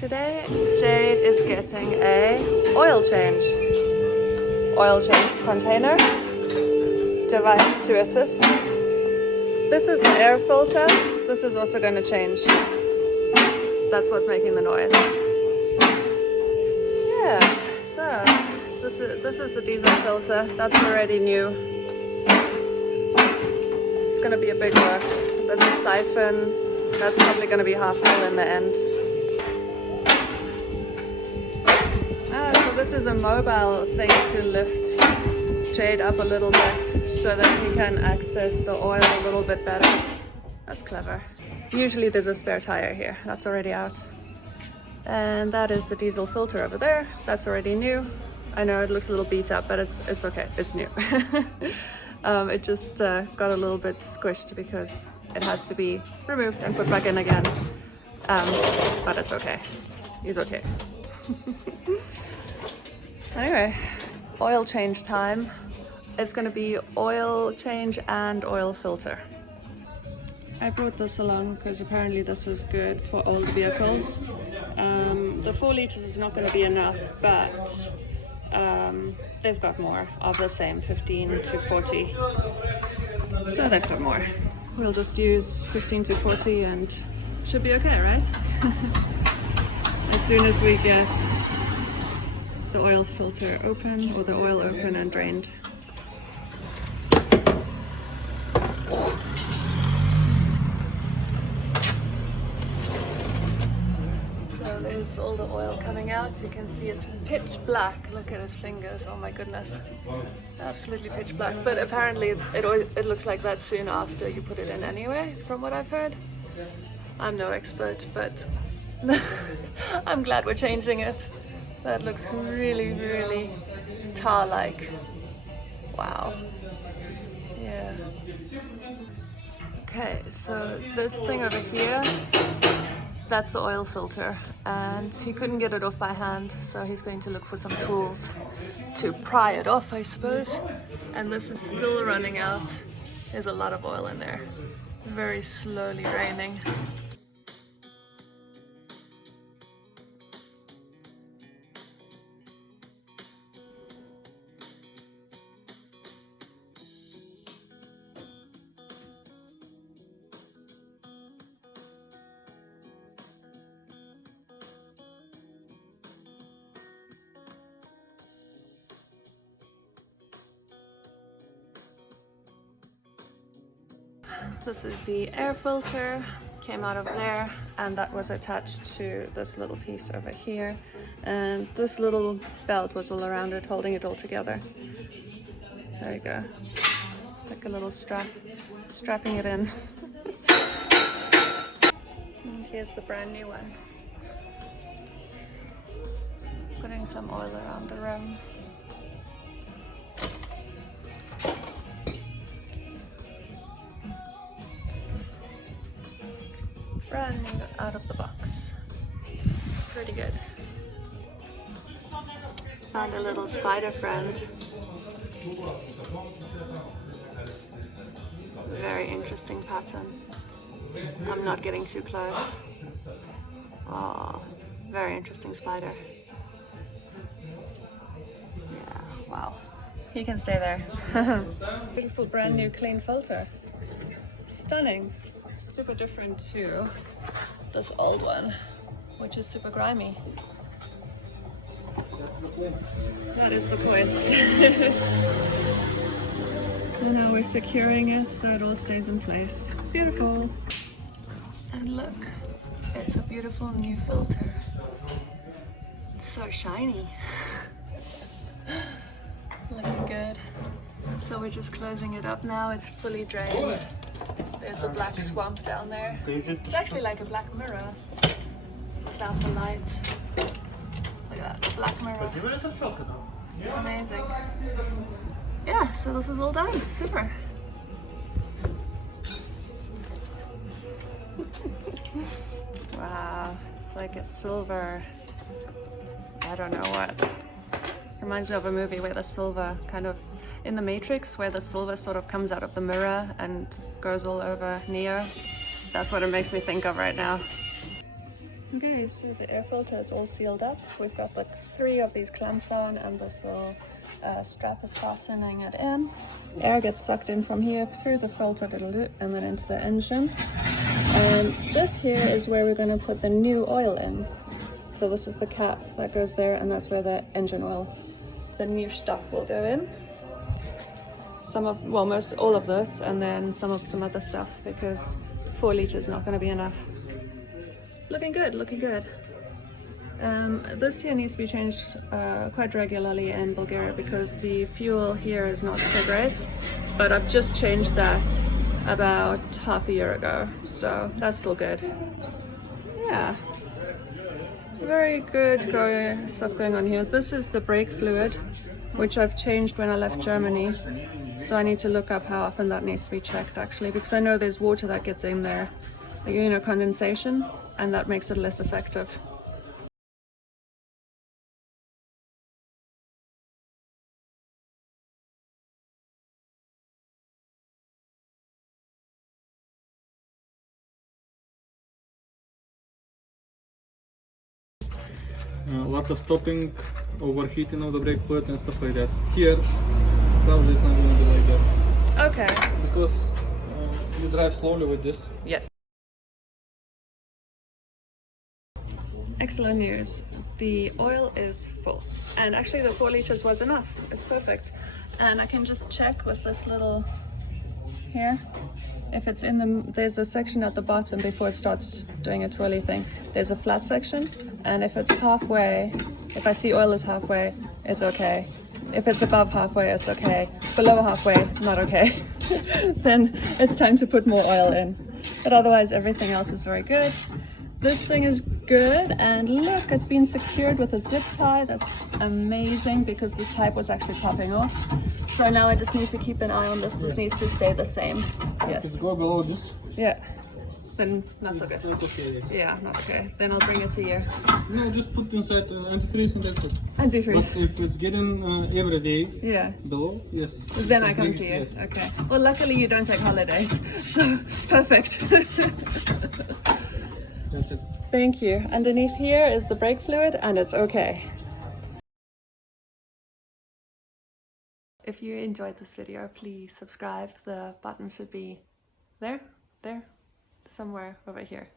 Today, Jade is getting a oil change container, device to assist. This is the air filter. This is also going to change. That's what's making the noise. Yeah, so this is the diesel filter. That's already new. It's going to be a big work. There's a siphon. That's probably going to be half full in the end. So this is a mobile thing to lift Jade up a little bit so that he can access the oil a little bit better. That's clever. Usually there's a spare tire here. That's already out. And that is the diesel filter over there. That's already new. I know it looks a little beat up, but it's okay. It's new. It just got a little bit squished because it had to be removed and put back in again. But it's okay. He's okay. Anyway, oil change time. It's going to be oil change and oil filter. I brought this along because apparently this is good for old vehicles. The 4 liters is not going to be enough, but they've got more of the same, 15 to 40. So they've got more. We'll just use 15 to 40 and should be okay, right? As soon as we get the oil filter open, or the oil open and drained. So there's all the oil coming out. You can see it's pitch black. Look at his fingers, oh my goodness. Absolutely pitch black, but apparently it looks like that soon after you put it in anyway, from what I've heard. I'm no expert, but I'm glad we're changing it. That looks really, really tar-like. Wow. Yeah. Okay, so this thing over here, that's the oil filter, and he couldn't get it off by hand, so he's going to look for some tools to pry it off, I suppose. And this is still running out. There's a lot of oil in there. Very slowly draining. This is the air filter, came out of there, and that was attached to this little piece over here. And this little belt was all around it, holding it all together. There you go. Like a little strap, strapping it in. And here's the brand new one. Putting some oil around the rim. Brand new out of the box. Pretty good. Found a little spider friend. Very interesting pattern. I'm not getting too close. Oh, very interesting spider. Yeah, wow. He can stay there. Beautiful brand new clean filter. Stunning. Super different to this old one, which is super grimy. That is the point. And now we're securing it so it all stays in place. Beautiful. And look, it's a beautiful new filter. It's so shiny. Looking good. So we're just closing it up now. It's fully drained. There's a black swamp down there. It's actually like a black mirror without the light. Look at that, black mirror. Amazing. Yeah, so this is all done. Super. Wow, it's like a silver, I don't know what. Reminds me of a movie where the silver kind of, in the Matrix, where the silver sort of comes out of the mirror and goes all over Neo. That's what it makes me think of right now. Okay, so the air filter is all sealed up. We've got like 3 of these clamps on, and this little strap is fastening it in. Air gets sucked in from here through the filter and then into the engine. And this here is where we're going to put the new oil in. So this is the cap that goes there, and that's where the engine oil, the new stuff, will go in. Most all of this, and then some other stuff, because 4 liters is not going to be enough. Looking good, looking good. This here needs to be changed quite regularly in Bulgaria because the fuel here is not so great, but I've just changed that about half a year ago, so that's still good. Yeah, very good stuff going on here. This is the brake fluid, which I've changed when I left Germany, so I need to look up how often that needs to be checked actually, because I know there's water that gets in there, you know, condensation, and that makes it less effective. Lots of stopping, overheating of the brake fluid and stuff like that. Here, probably it's not going to be like that. Okay. Because you drive slowly with this. Yes. Excellent news. The oil is full. And actually the 4 liters was enough. It's perfect. And I can just check with this little here. If it's in the, there's a section at the bottom before it starts doing a twirly thing. There's a flat section, and if it's halfway, if I see oil is halfway, it's okay. If it's above halfway, it's okay. Below halfway, not okay. Then it's time to put more oil in. But otherwise, everything else is very good. This thing is good, and look, it's been secured with a zip tie. That's amazing because this pipe was actually popping off. So now I just need to keep an eye on this. This needs to stay the same. Yes. If it go below this. Yeah. Then not so good. Okay, yes. Yeah, not okay. Then I'll bring it to you. No, just put inside antifreeze and that's it. Antifreeze. But if it's getting every day Yeah. below, yes. Then I come to you. Yes. Okay. Well, luckily you don't take holidays, so perfect. That's it. Thank you. Underneath here is the brake fluid, and it's okay. If you enjoyed this video, please subscribe. The button should be there, somewhere over here.